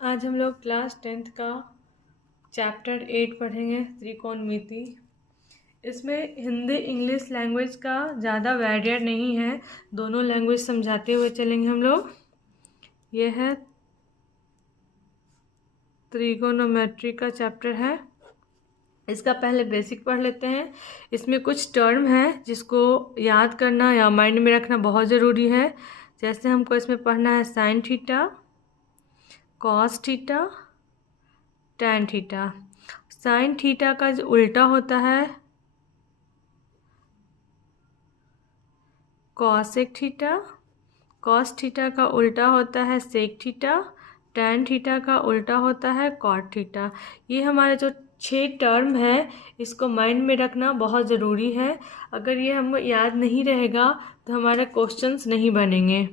आज हम लोग क्लास 10th का चैप्टर 8 पढ़ेंगे, त्रिकोणमिति। इसमें हिंदी इंग्लिश लैंग्वेज का ज़्यादा बैरियर नहीं है, दोनों लैंग्वेज समझाते हुए चलेंगे हम लोग। ये है त्रिकोणोमेट्री का चैप्टर है। इसका पहले बेसिक पढ़ लेते हैं। इसमें कुछ टर्म है जिसको याद करना या माइंड में रखना बहुत ज़रूरी है। जैसे हमको इसमें पढ़ना है sine theta, cos theta, tan theta. Sine theta का जो उल्टा होता है कॉसेक थीटा, कॉस थीटा का उल्टा होता है सेक थीटा, टैन थीटा का उल्टा होता है कॉट थीटा। ये हमारे जो 6 टर्म है इसको माइंड में रखना बहुत ज़रूरी है। अगर ये हमको याद नहीं रहेगा तो हमारे क्वेश्चंस नहीं बनेंगे।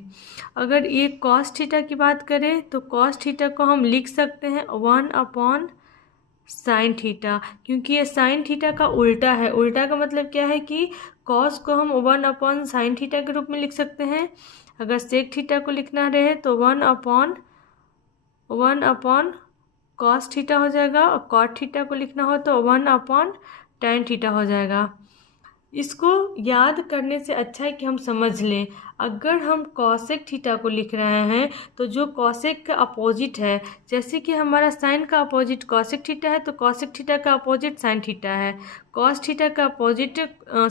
अगर ये कॉस थीटा की बात करें तो कॉस थीटा को हम लिख सकते हैं 1 साइन थीटा, क्योंकि ये साइन थीटा का उल्टा है। उल्टा का मतलब क्या है कि कॉस को हम 1 साइन थीटा के रूप में लिख सकते हैं। अगर सेक थीटा को लिखना रहे तो 1 कॉस थीटा हो जाएगा, और कॉट थीटा को लिखना हो तो 1 टैन थीटा हो जाएगा। इसको याद करने से अच्छा है कि हम समझ लें। अगर हम कॉसेक थीटा को लिख रहे हैं तो जो कॉसेक का अपोजिट है, जैसे कि हमारा साइन का अपोजिट कॉसेक थीटा है तो कॉसेक थीटा का अपोजिट साइन थीटा है। कॉस थीटा का अपोजिट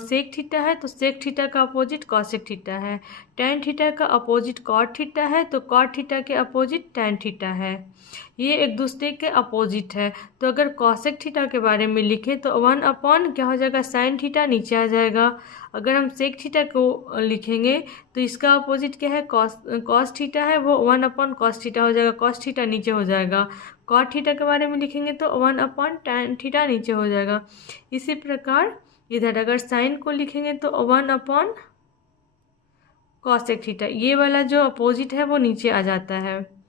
सेक थीटा है तो सेक थीटा का अपोजिट कॉसेक थीटा है। टैन थीटा का अपोजिट कॉट थीटा है तो कॉट थीटा के अपोजिट टैन थीटा है। ये एक दूसरे के अपोजिट है। तो अगर कॉसेक थीटा के बारे में लिखें तो 1 क्या हो जाएगा, साइन थीटा नीचे आ जाएगा। अगर हम सेक थीटा को लिखेंगे तो इसका अपोजिट क्या है, कॉस थीटा है, वो 1 कॉस थीटा हो जाएगा, कॉस थीटा नीचे हो जाएगा। कॉट थीटा के बारे में लिखेंगे तो 1 टैन थीटा नीचे हो जाएगा। इसी प्रकार इधर अगर साइन को लिखेंगे तो 1 कॉसेक थीटा, ये वाला जो अपोजिट है वो नीचे आ जाता है।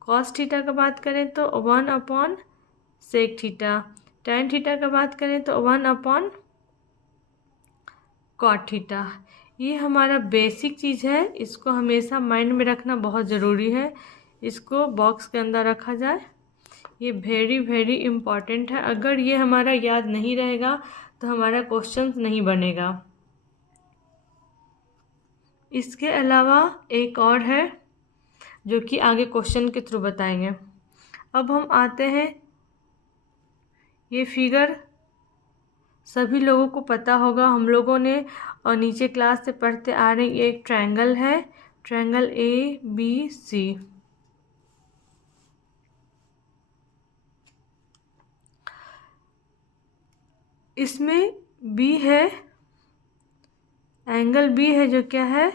कॉस थीटा का बात करें तो 1 सेक थीटा, टैन थीटा का बात करें तो 1 कॉट थीटा। ये हमारा बेसिक चीज़ है, इसको हमेशा माइंड में रखना बहुत ज़रूरी है। इसको बॉक्स के अंदर रखा जाए, ये वेरी वेरी इम्पॉर्टेंट है। अगर ये हमारा याद नहीं रहेगा तो हमारा क्वेश्चन नहीं बनेगा। इसके अलावा एक और है जो कि आगे क्वेश्चन के थ्रू बताएंगे। अब हम आते हैं, ये फिगर सभी लोगों को पता होगा, हम लोगों ने और नीचे क्लास से पढ़ते आ रहे हैं। ये एक ट्रायंगल है, ट्रायंगल ABC। इसमें B है, एंगल B है जो क्या है,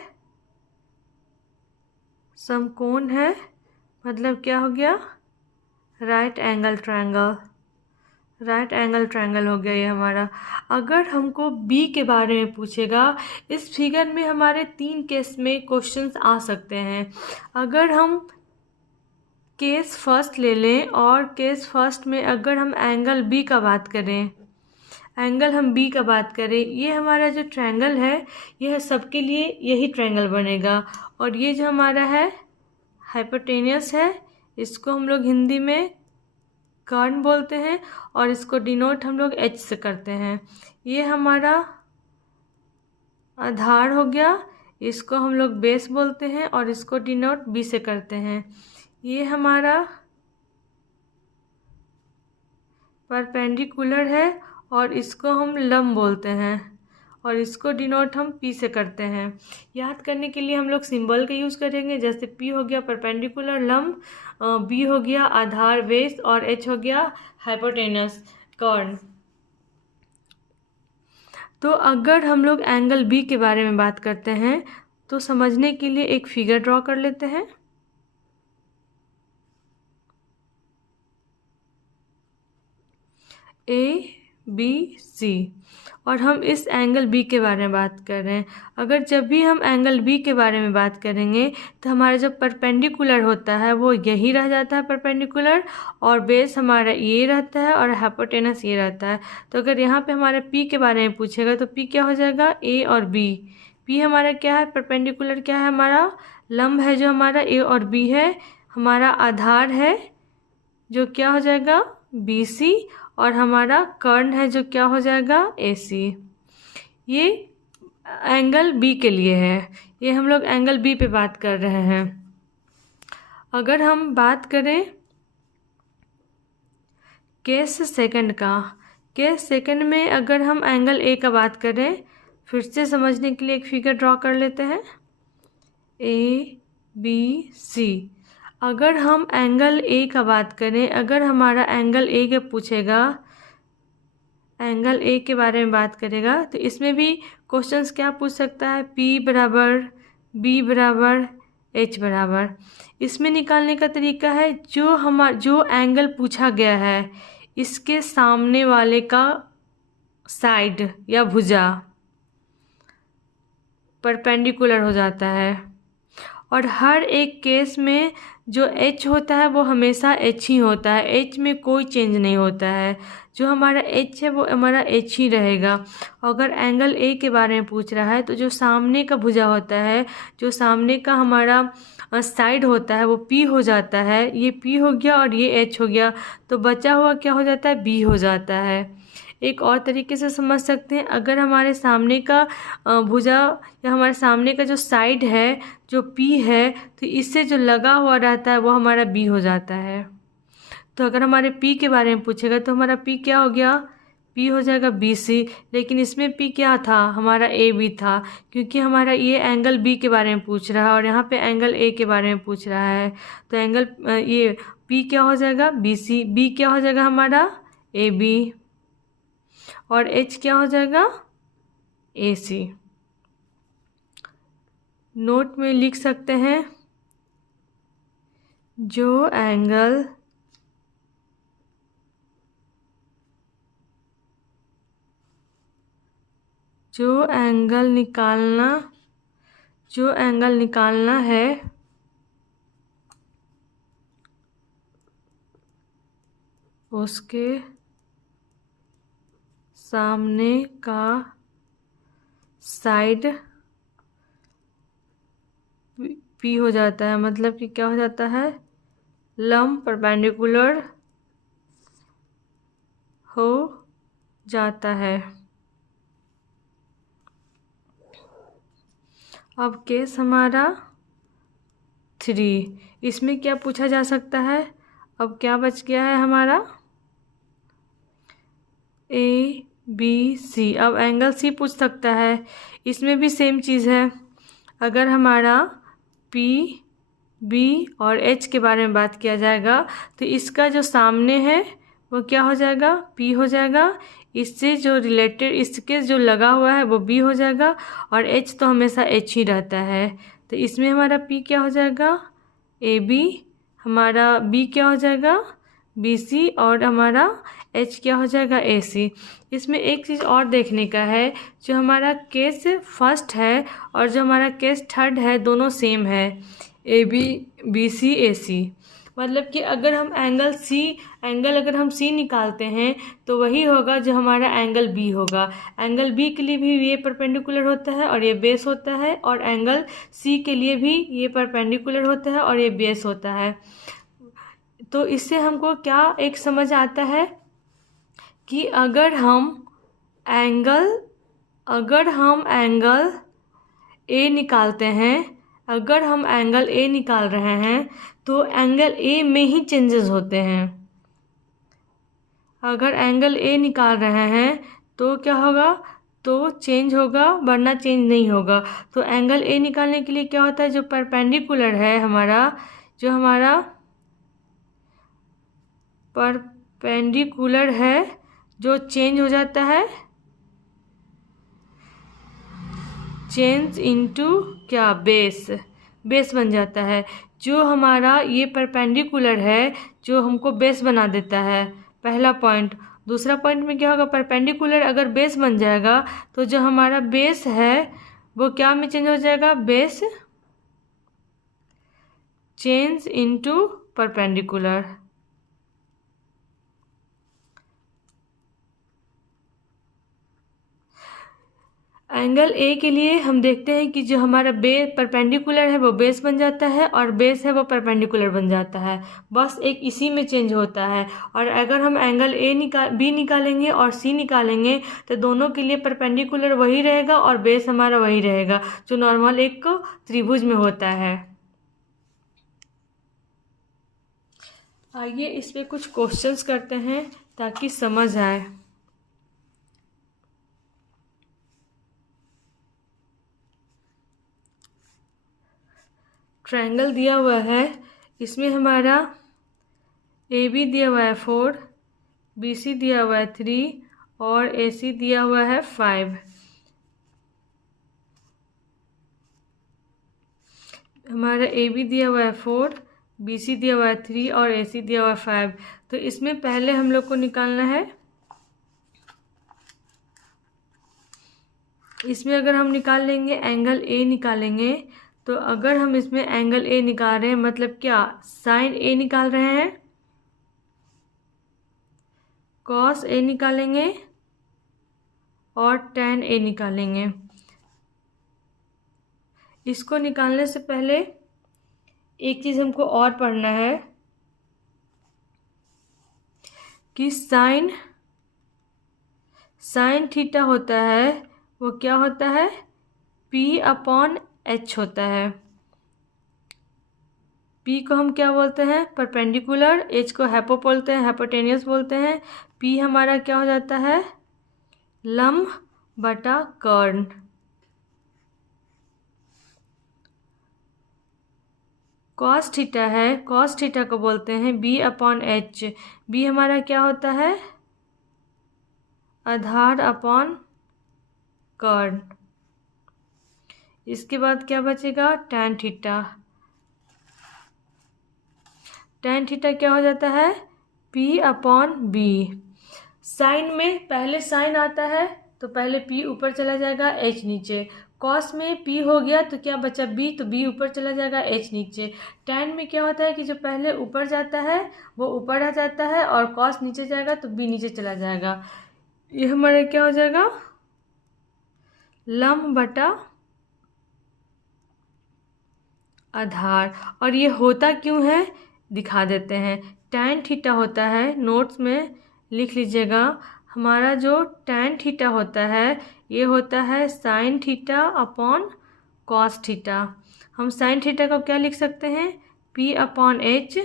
समकोण है। मतलब क्या हो गया, right angle triangle, right angle triangle हो गया ये हमारा। अगर हमको बी के बारे में पूछेगा, इस फिगर में हमारे 3 केस में क्वेश्चंस आ सकते हैं। अगर हम केस फर्स्ट ले लें और केस फर्स्ट में अगर हम एंगल बी का बात करें, एंगल हम बी का बात करें, ये हमारा जो ट्रायंगल है यह सबके लिए यही ट्रायंगल बनेगा। और ये जो हमारा है हाइपोटेनियस है, इसको हम लोग हिंदी में कर्ण बोलते हैं और इसको डिनोट हम लोग H से करते हैं। ये हमारा आधार हो गया, इसको हम लोग बेस बोलते हैं और इसको डिनोट B से करते हैं। ये हमारा परपेंडिकुलर है और इसको हम लंब बोलते हैं और इसको डिनोट हम P से करते हैं। याद करने के लिए हम लोग सिंबल का यूज़ करेंगे, जैसे P हो गया परपेंडिकुलर लंब, B हो गया आधार बेस और H हो गया हाइपोटेनस कर्ण। तो अगर हम लोग एंगल B के बारे में बात करते हैं तो समझने के लिए एक फिगर ड्रॉ कर लेते हैं। ABC और हम इस एंगल B के बारे में बात कर रहे हैं। अगर जब भी हम एंगल B के बारे में बात करेंगे तो हमारा जो परपेंडिकुलर होता है वो यही रह जाता है परपेंडिकुलर, और बेस हमारा ये रहता है और हाइपोटेनस ये रहता है। तो अगर यहाँ पे हमारे P के बारे में पूछेगा तो P क्या हो जाएगा, A और B। P हमारा क्या है, परपेंडिकुलर क्या है, हमारा लंब है जो हमारा A और B है, हमारा आधार है जो क्या हो जाएगा BC, और हमारा कर्ण है जो क्या हो जाएगा AC। ये एंगल B के लिए है, ये हम लोग एंगल B पे बात कर रहे हैं। अगर हम बात करें केस सेकंड का, केस सेकंड में अगर हम एंगल A का बात करें, फिर से समझने के लिए एक फिगर ड्रॉ कर लेते हैं ABC। अगर हम एंगल A का बात करें, अगर हमारा एंगल A के पूछेगा, एंगल A के बारे में बात करेगा, तो इसमें भी क्वेश्चंस क्या पूछ सकता है, P बराबर B बराबर H बराबर। इसमें निकालने का तरीका है जो एंगल पूछा गया है इसके सामने वाले का साइड या भुजा परपेंडिकुलर हो जाता है, और हर एक केस में जो H होता है वो हमेशा H ही होता है, H में कोई चेंज नहीं होता है। जो हमारा H है वो हमारा H ही रहेगा। अगर एंगल A के बारे में पूछ रहा है तो जो सामने का भुजा होता है, जो सामने का हमारा साइड होता है वो P हो जाता है। ये P हो गया और ये H हो गया, तो बचा हुआ क्या हो जाता है, B हो जाता है। एक और तरीके से समझ सकते हैं, अगर हमारे सामने का भुजा या हमारे सामने का जो साइड है जो P है, तो इससे जो लगा हुआ रहता है वो हमारा B हो जाता है। तो अगर हमारे P के बारे में पूछेगा तो हमारा P क्या हो गया, P हो जाएगा BC। लेकिन इसमें P क्या था, हमारा AB था, क्योंकि हमारा ये एंगल B के बारे में पूछ रहा है और यहाँ पे एंगल A के बारे में पूछ रहा है। तो एंगल ये P क्या हो जाएगा BC, B क्या हो जाएगा हमारा AB, और H क्या हो जाएगा AC। नोट में लिख सकते हैं, जो एंगल निकालना है उसके सामने का साइड P हो जाता है, मतलब कि क्या हो जाता है, लंब परपेंडिकुलर हो जाता है। अब केस हमारा 3, इसमें क्या पूछा जा सकता है, अब क्या बच गया है हमारा ABC। अब एंगल C पूछ सकता है, इसमें भी सेम चीज़ है। अगर हमारा P B और H के बारे में बात किया जाएगा तो इसका जो सामने है वो क्या हो जाएगा, P हो जाएगा। इससे जो रिलेटेड इसके जो लगा हुआ है वो B हो जाएगा, और H तो हमेशा H ही रहता है। तो इसमें हमारा P क्या हो जाएगा AB, हमारा B क्या हो जाएगा BC, और हमारा H क्या हो जाएगा AC। इसमें एक चीज़ और देखने का है, जो हमारा केस फर्स्ट है और जो हमारा केस थर्ड है दोनों सेम है, AB BC AC। मतलब कि अगर हम अगर हम C निकालते हैं तो वही होगा जो हमारा एंगल B होगा। एंगल B के लिए भी ये परपेंडिकुलर होता है और ये बेस होता है, और एंगल C के लिए भी ये परपेंडिकुलर होता है और ये बेस होता है। तो इससे हमको क्या एक समझ आता है कि अगर हम एंगल A निकालते हैं, अगर हम एंगल A निकाल रहे हैं तो एंगल A में ही चेंजेस होते हैं। अगर एंगल A निकाल रहे हैं तो क्या होगा, तो चेंज होगा, वरना चेंज नहीं होगा। तो एंगल A निकालने के लिए क्या होता है, जो परपेंडिकुलर है परपेंडिकुलर है जो चेंज हो जाता है, चेंज इनटू क्या, बेस बन जाता है। जो हमारा ये परपेंडिकुलर है जो हमको बेस बना देता है, पहला पॉइंट। दूसरा पॉइंट में क्या होगा, परपेंडिकुलर अगर बेस बन जाएगा तो जो हमारा बेस है वो क्या में चेंज हो जाएगा, base change into perpendicular. Angle A के लिए हम देखते हैं कि जो हमारा परपेंडिकुलर है वो बेस बन जाता है और बेस है वो परपेंडिकुलर बन जाता है। बस एक इसी में चेंज होता है। और अगर हम एंगल बी निकालेंगे और सी निकालेंगे तो दोनों के लिए परपेंडिकुलर वही रहेगा और बेस हमारा वही रहेगा जो नॉर्मल एक त्रिभुज में होता है। आइए इस पे कुछ क्वेश्चंस करते हैं ताकि समझ आए। ट्रायंगल दिया हुआ है, इसमें हमारा ए बी दिया हुआ है 4, बी सी दिया हुआ है 3 और ए सी दिया हुआ है 5। हमारा ए बी दिया हुआ है 4, बी सी दिया हुआ है 3 और ए सी दिया हुआ है 5। तो इसमें पहले हम लोग को निकालना है, इसमें अगर हम निकाल लेंगे एंगल ए निकालेंगे, तो अगर हम इसमें एंगल ए निकाल रहे हैं मतलब क्या, साइन ए निकाल रहे हैं, कॉस ए निकालेंगे और टैन ए निकालेंगे। इसको निकालने से पहले एक चीज़ हमको और पढ़ना है कि साइन थीटा होता है वो क्या होता है, P/H होता है। P को हम क्या बोलते हैं, परपेंडिकुलर, H को हाइपो बोलते हैं, हाइपोटेनियस बोलते हैं। P हमारा क्या हो जाता है, लंब बटा कर्ण। कॉस थीटा है, कॉस थीटा को बोलते हैं B/H। B हमारा क्या होता है, आधार अपॉन कर्ण। इसके बाद क्या बचेगा, टैन थीटा। टैन थीटा क्या हो जाता है, P/B। साइन में पहले साइन आता है तो पहले P ऊपर चला जाएगा, H नीचे। कॉस में P हो गया तो क्या बचा B, तो B ऊपर चला जाएगा, H नीचे। टैन में क्या होता है कि जो पहले ऊपर जाता है वो ऊपर आ जाता है और कॉस नीचे जाएगा तो B नीचे चला जाएगा। ये हमारा क्या हो जाएगा, लंब बटा आधार। और ये होता क्यों है दिखा देते हैं। टैन थीटा होता है, नोट्स में लिख लीजिएगा, हमारा जो टैन थीटा होता है ये होता है sine theta upon cos theta. हम साइन थीटा को क्या लिख सकते हैं, P/H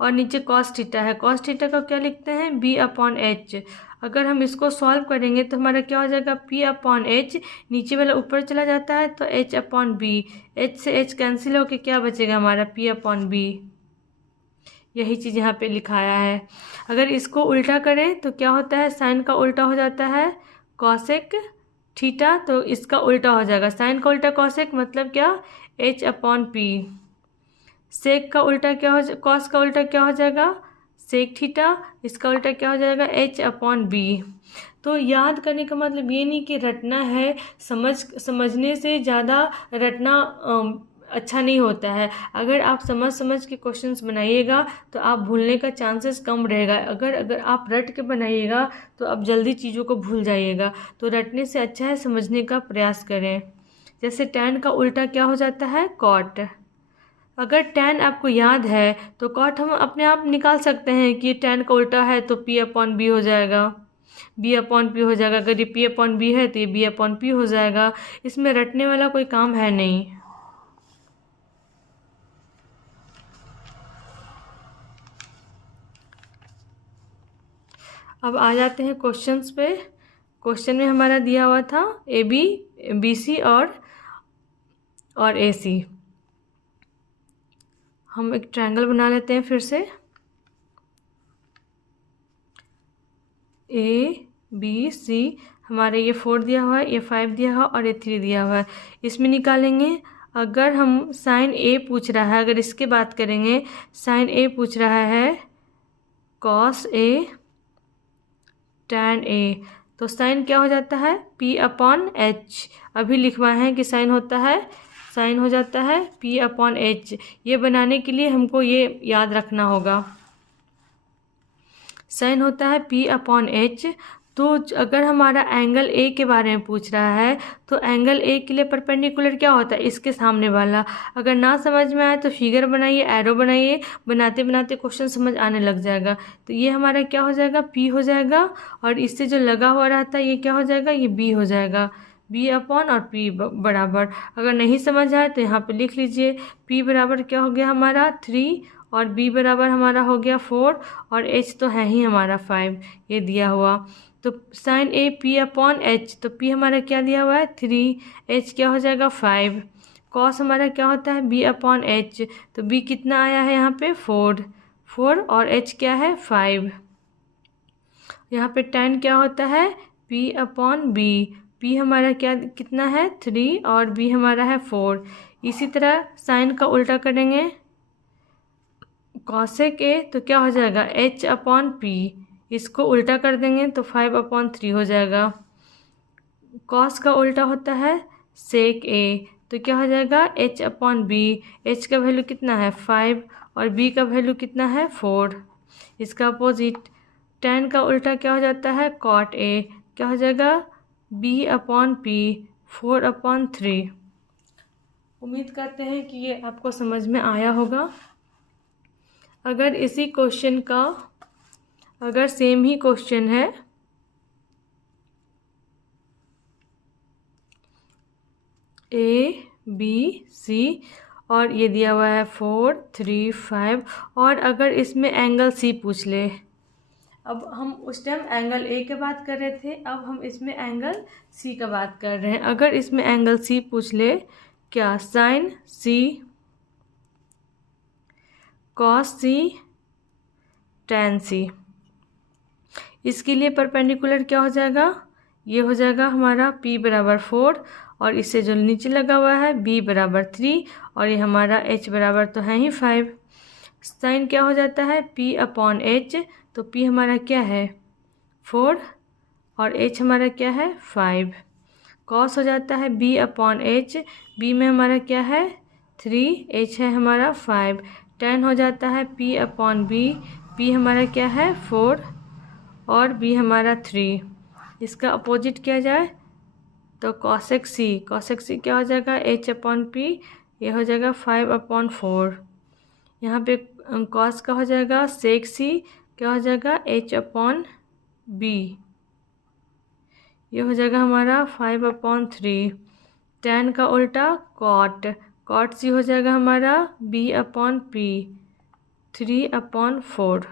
और नीचे कॉस थीटा है, कॉस थीटा को क्या लिखते हैं, B/H। अगर हम इसको सॉल्व करेंगे तो हमारा क्या हो जाएगा, P/H, नीचे वाला ऊपर चला जाता है तो H/B, H से H कैंसिल होके क्या बचेगा हमारा, P/B। यही चीज़ यहाँ पे लिखाया है। अगर इसको उल्टा करें तो क्या होता है, साइन का उल्टा हो जाता है कॉसेक थीटा, तो इसका उल्टा हो जाएगा, साइन का उल्टा कॉसेक मतलब क्या, H/P। सेक का उल्टा क्या हो, कॉस का उल्टा क्या हो जाएगा, सेक थीटा, इसका उल्टा क्या हो जाएगा, H/B। तो याद करने का मतलब ये नहीं कि रटना है, समझने से ज़्यादा रटना अच्छा नहीं होता है। अगर आप समझ के क्वेश्चंस बनाइएगा तो आप भूलने का चांसेस कम रहेगा। अगर आप रट के बनाइएगा तो आप जल्दी चीज़ों को भूल जाइएगा। तो रटने से अच्छा है समझने का प्रयास करें। जैसे टैन का उल्टा क्या हो जाता है, कॉट। अगर टैन आपको याद है तो कॉट हम अपने आप निकाल सकते हैं कि टैन का उल्टा है तो P/B हो जाएगा, B/P हो जाएगा। अगर ये P/B है तो ये B/P हो जाएगा। इसमें रटने वाला कोई काम है नहीं। अब आ जाते हैं क्वेश्चंस पे। क्वेश्चन में हमारा दिया हुआ था AB, BC और AC। हम एक ट्रायंगल बना लेते हैं फिर से। ABC हमारे ये 4 दिया हुआ है, ये 5 दिया हुआ है और ये 3 दिया हुआ है। इसमें निकालेंगे। अगर हम साइन A पूछ रहा है, अगर इसके बात करेंगे, साइन A पूछ रहा है कॉस A टैन A, तो साइन क्या हो जाता है, P/H। अभी लिखवाए हैं कि साइन हो जाता है P/H। ये बनाने के लिए हमको ये याद रखना होगा, साइन होता है P/H। तो अगर हमारा एंगल ए के बारे में पूछ रहा है तो एंगल ए के लिए परपेंडिकुलर क्या होता है, इसके सामने वाला। अगर ना समझ में आए तो फिगर बनाइए, एरो बनाइए, बनाते बनाते क्वेश्चन समझ आने लग जाएगा। तो ये हमारा क्या हो जाएगा, पी हो जाएगा, और इससे जो लगा हुआ रहता है ये क्या हो जाएगा, ये बी हो जाएगा। बी अपॉन और पी बराबर, अगर नहीं समझ आए तो यहाँ पे लिख लीजिए, पी बराबर क्या हो गया हमारा 3, और बी बराबर हमारा हो गया 4, और एच तो है ही हमारा 5, ये दिया हुआ। तो sine A P upon H, तो पी हमारा क्या दिया हुआ है 3, एच क्या हो जाएगा 5। कॉस हमारा क्या होता है बी अपॉन एच, तो बी कितना आया है यहाँ पे 4 और एच क्या है 5। यहाँ पे tan क्या होता है p अपॉन बी, पी हमारा क्या कितना है 3 और b हमारा है 4। इसी तरह साइन का उल्टा करेंगे, कॉसेक ए तो क्या हो जाएगा h अपॉन पी, इसको उल्टा कर देंगे तो 5 अपॉन 3 हो जाएगा। कॉस का उल्टा होता है सेक ए, तो क्या हो जाएगा h अपॉन बी, h का वैल्यू कितना है 5 और b का वैल्यू कितना है 4। इसका अपोजिट tan का उल्टा क्या हो जाता है कॉट ए, क्या हो जाएगा b अपॉन पी 4 अपॉन 3। उम्मीद करते हैं कि ये आपको समझ में आया होगा। अगर इसी क्वेश्चन का अगर सेम ही क्वेश्चन है ए बी सी और ये दिया हुआ है 4 3 5, और अगर इसमें एंगल सी पूछ ले, अब हम उस टाइम एंगल ए की बात कर रहे थे, अब हम इसमें एंगल सी का बात कर रहे हैं। अगर इसमें एंगल सी पूछ ले, क्या साइन सी, कॉस सी, टैन सी, इसके लिए परपेंडिकुलर क्या हो जाएगा, ये हो जाएगा हमारा p बराबर 4 और इससे जो नीचे लगा हुआ है b बराबर 3 और ये हमारा h बराबर तो है ही 5। साइन क्या हो जाता है p अपॉन h, तो p हमारा क्या है 4 और h हमारा क्या है 5। कॉस हो जाता है b अपॉन h, b में हमारा क्या है 3, h है हमारा 5। टैन हो जाता है p अपॉन b, p हमारा क्या है 4 और b हमारा 3। इसका अपोजिट किया जाए तो कॉसेक सी, कॉसेक सी क्या हो जाएगा h अपॉन पी, ये हो जाएगा 5 अपॉन 4। यहाँ पे कॉस का हो जाएगा सेक सी, क्या हो जाएगा h अपॉन बी, ये हो जाएगा हमारा 5 अपॉन 3। टैन का उल्टा कॉट, कॉट सी हो जाएगा हमारा b अपॉन पी 3 अपॉन 4।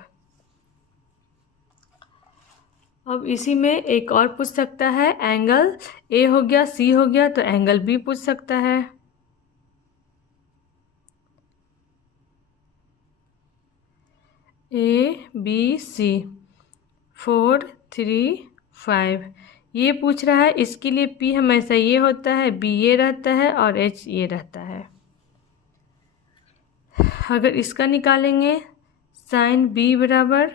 अब इसी में एक और पूछ सकता है, एंगल ए हो गया सी हो गया तो एंगल बी पूछ सकता है। ए बी सी 4 3 5 ये पूछ रहा है, इसके लिए पी हमेशा ये होता है, बी ये रहता है और एच ये रहता है। अगर इसका निकालेंगे साइन बी बराबर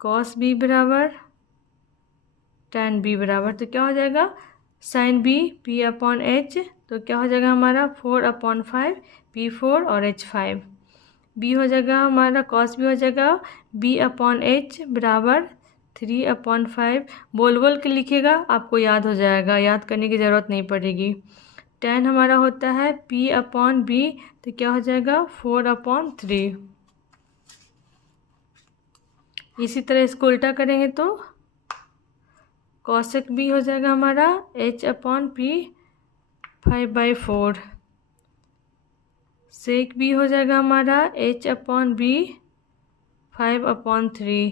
कॉस बी बराबर टैन बी बराबर, तो क्या हो जाएगा sine B P upon H, तो क्या हो जाएगा हमारा 4 अपॉन 5 पी 4 और एच 5। बी हो जाएगा हमारा कॉस बी हो जाएगा बी अपॉन एच बराबर 3 अपॉन 5। बोल बोल के लिखिएगा, आपको याद हो जाएगा, याद करने की ज़रूरत नहीं पड़ेगी। टैन हमारा होता है पी अपॉन बी, तो क्या हो जाएगा 4 अपॉन 3। इसी तरह इसको उल्टा करेंगे तो कॉसेक बी हो जाएगा हमारा h upon P 5/4। Sec B हो जाएगा हमारा h upon B 5 upon 3।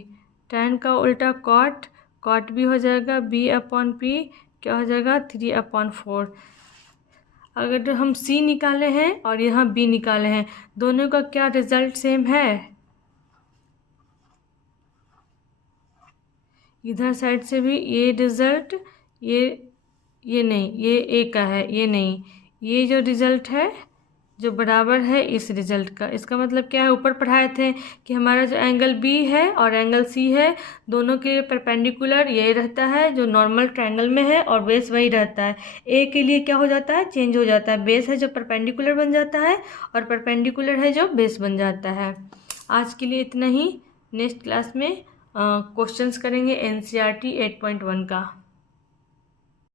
Tan का उल्टा कॉट, कॉट बी हो जाएगा b अपॉन पी, क्या हो जाएगा 3 अपॉन 4। अगर हम c निकाले हैं और यहाँ b निकाले हैं, दोनों का क्या रिजल्ट सेम है, इधर साइड से भी ये रिज़ल्ट, ये नहीं, ये ए का है, ये नहीं, ये जो रिज़ल्ट है जो बराबर है इस रिज़ल्ट का। इसका मतलब क्या है, ऊपर पढ़ाए थे कि हमारा जो एंगल बी है और एंगल सी है दोनों के परपेंडिकुलर ये रहता है जो नॉर्मल ट्रायंगल में है और बेस वही रहता है। ए के लिए क्या हो जाता है, चेंज हो जाता है, बेस है जो परपेंडिकुलर बन जाता है और परपेंडिकुलर है जो बेस बन जाता है। आज के लिए इतना ही, नेक्स्ट क्लास में क्वेश्चंस करेंगे NCERT 8.1 का।